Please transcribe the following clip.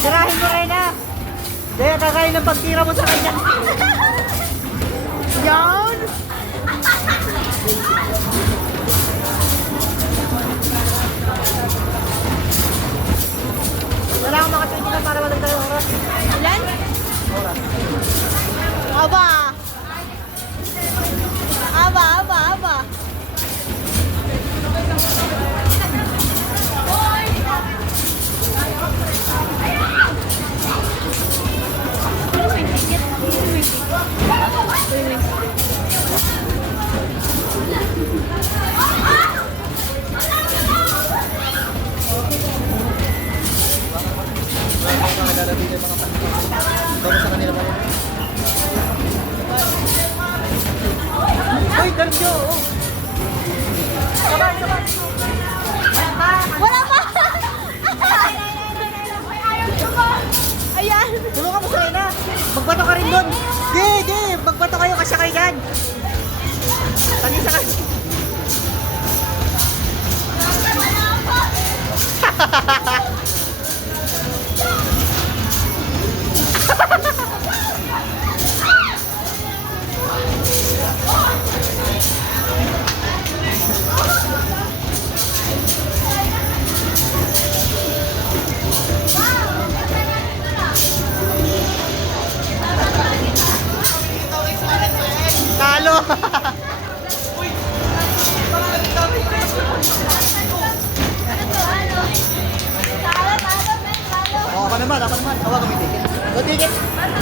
Tirahin mo, Reyna. Kaya kakain ng pagtira mo sa kanya. Yan. Wala akong makatwintigan para matagdag yung oras. Ilan? Oras. Aba. Aba, aba, aba. Bago sa kanila pa yun. Uy, Darjo! Oh. Sabay, sabay! Wala pa! Ayan! Tulungan mo sa Reyna! Magbato ka rin doon! Di, di! Magbato kayo kasi kayo dyan! Tagisa ka!